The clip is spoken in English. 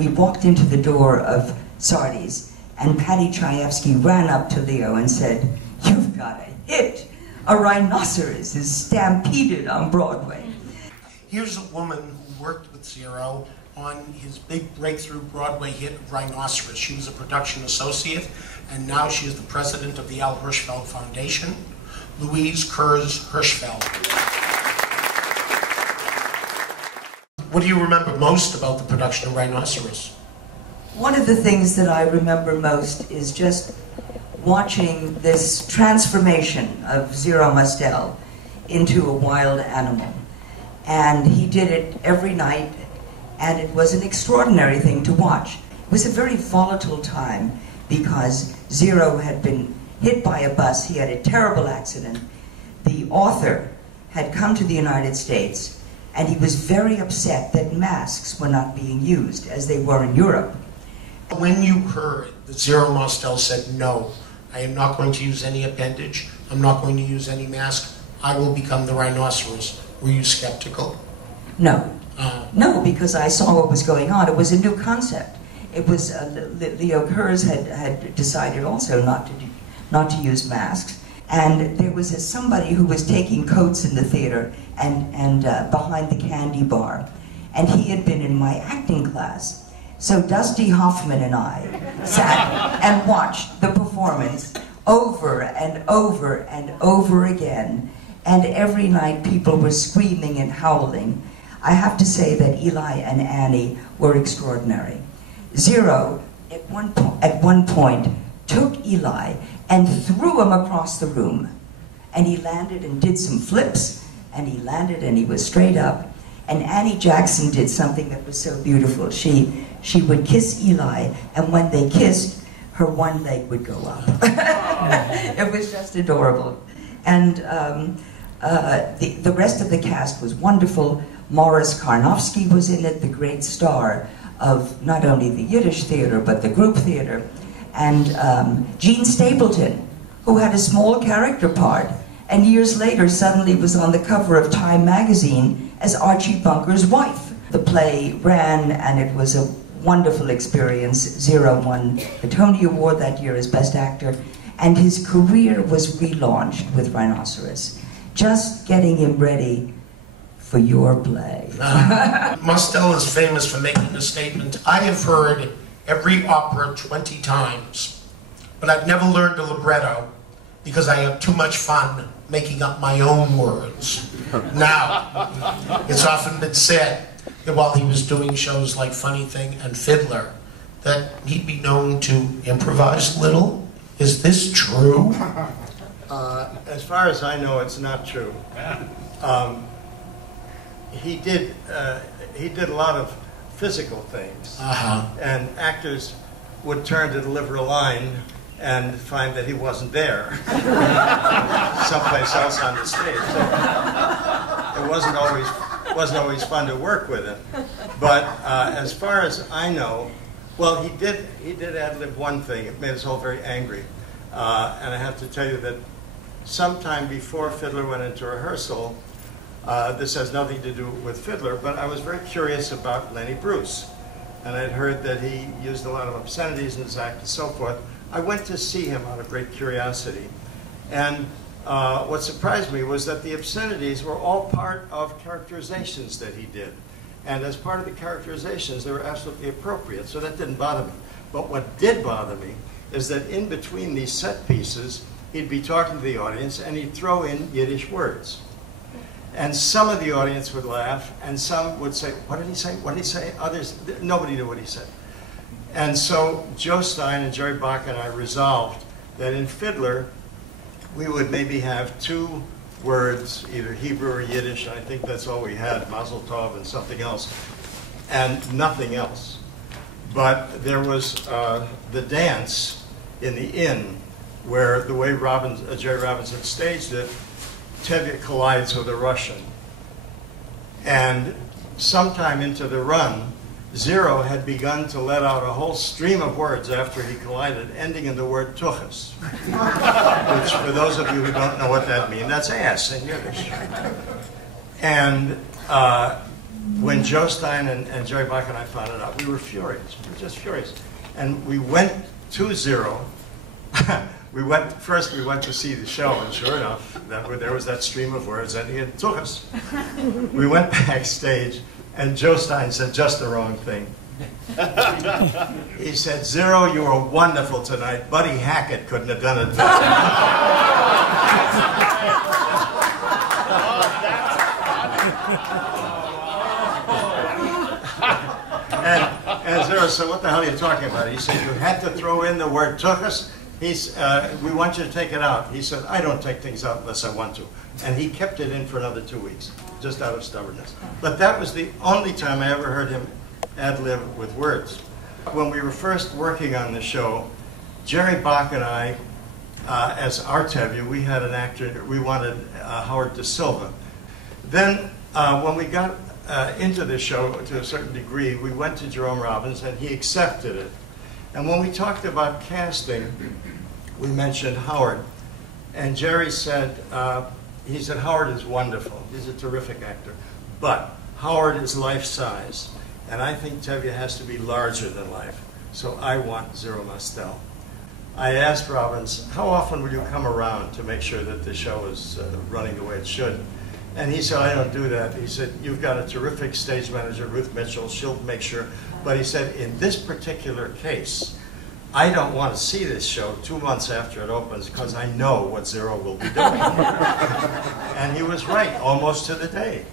We walked into the door of Sardi's, and Patty Chayefsky ran up to Leo and said, "You've got a hit! A rhinoceros is stampeded on Broadway." Here's a woman who worked with Zero on his big breakthrough Broadway hit, Rhinoceros. She was a production associate, and now she is the president of the Al Hirschfeld Foundation, Louise Kerz Hirschfeld. What do you remember most about the production of Rhinoceros? One of the things that I remember most is just watching this transformation of Zero Mostel into a wild animal. And he did it every night, and it was an extraordinary thing to watch. It was a very volatile time because Zero had been hit by a bus. He had a terrible accident. The author had come to the United States, and he was very upset that masks were not being used as they were in Europe. When you heard that Zero Mostel said, "No, I am not going to use any appendage, I'm not going to use any mask, I will become the rhinoceros," were you skeptical? No. No, because I saw what was going on. It was a new concept. It was, Leo Kerz had decided also not to use masks. And there was somebody who was taking coats in the theater and behind the candy bar. And he had been in my acting class. So Dusty Hoffman and I sat and watched the performance over and over and over again. And every night people were screaming and howling. I have to say that Eli and Annie were extraordinary. Zero, at one point, took Eli and threw him across the room. And he landed and did some flips, and he landed and he was straight up. And Annie Jackson did something that was so beautiful. She would kiss Eli, and when they kissed, her one leg would go up. It was just adorable. And the rest of the cast was wonderful. Morris Karnofsky was in it, the great star of not only the Yiddish theater, but the group theater. And Gene Stapleton, who had a small character part, and years later suddenly was on the cover of Time magazine as Archie Bunker's wife. The play ran, and it was a wonderful experience. Zero won the Tony Award that year as Best Actor, and his career was relaunched with Rhinoceros, just getting him ready for your play. Mostel is famous for making the statement, "I have heard every opera 20 times, but I've never learned a libretto because I have too much fun making up my own words." Now, it's often been said that while he was doing shows like Funny Thing and Fiddler, that he'd be known to improvise a little. Is this true? As far as I know, it's not true. He did a lot of physical things, and actors would turn to deliver a line and find that he wasn't there, someplace else on the stage. So it wasn't always fun to work with him. But as far as I know, well, he did ad-lib one thing. It made us all very angry, and I have to tell you that sometime before Fiddler went into rehearsal. This has nothing to do with Fiddler, but I was very curious about Lenny Bruce. And I'd heard that he used a lot of obscenities in his act and so forth. I went to see him out of great curiosity. And what surprised me was that the obscenities were all part of characterizations that he did. And as part of the characterizations, they were absolutely appropriate, so that didn't bother me. But what did bother me is that in between these set pieces, he'd be talking to the audience and he'd throw in Yiddish words. And some of the audience would laugh, and some would say, "What did he say? What did he say?" Others, nobody knew what he said. And so Joe Stein and Jerry Bach and I resolved that in Fiddler, we would maybe have two words, either Hebrew or Yiddish, and I think that's all we had, Mazel Tov and something else, and nothing else. But there was the dance in the inn, where the way Jerry Robinson staged it, Tevye collides with a Russian. And sometime into the run, Zero had begun to let out a whole stream of words after he collided, ending in the word tuchas, which, for those of you who don't know what that means, that's ass in Yiddish. And when Joe Stein and Jerry Bach and I found it out, we were furious. We were just furious. And we went to Zero. First we went to see the show, and sure enough, there was that stream of words, and it took us. We went backstage, and Joe Stein said just the wrong thing. He said, "Zero, you were wonderful tonight. Buddy Hackett couldn't have done it better." And Zero said, "What the hell are you talking about?" He said, "You had to throw in the word took us. We want you to take it out." He said, "I don't take things out unless I want to." And he kept it in for another 2 weeks, just out of stubbornness. But that was the only time I ever heard him ad-lib with words. When we were first working on the show, Jerry Bach and I, as Artevia, we had an actor, we wanted Howard Da Silva. Then when we got into the show to a certain degree, we went to Jerome Robbins and he accepted it. And when we talked about casting, we mentioned Howard. And Jerry said, he said, "Howard is wonderful. He's a terrific actor. But Howard is life-size. And I think Tevye has to be larger than life. So I want Zero Mostel." I asked Robbins, "How often will you come around to make sure that the show is running the way it should?" And he said, "I don't do that." He said, "You've got a terrific stage manager, Ruth Mitchell. She'll make sure." But he said, "In this particular case, I don't want to see this show 2 months after it opens because I know what Zero will be doing." And he was right, almost to the day.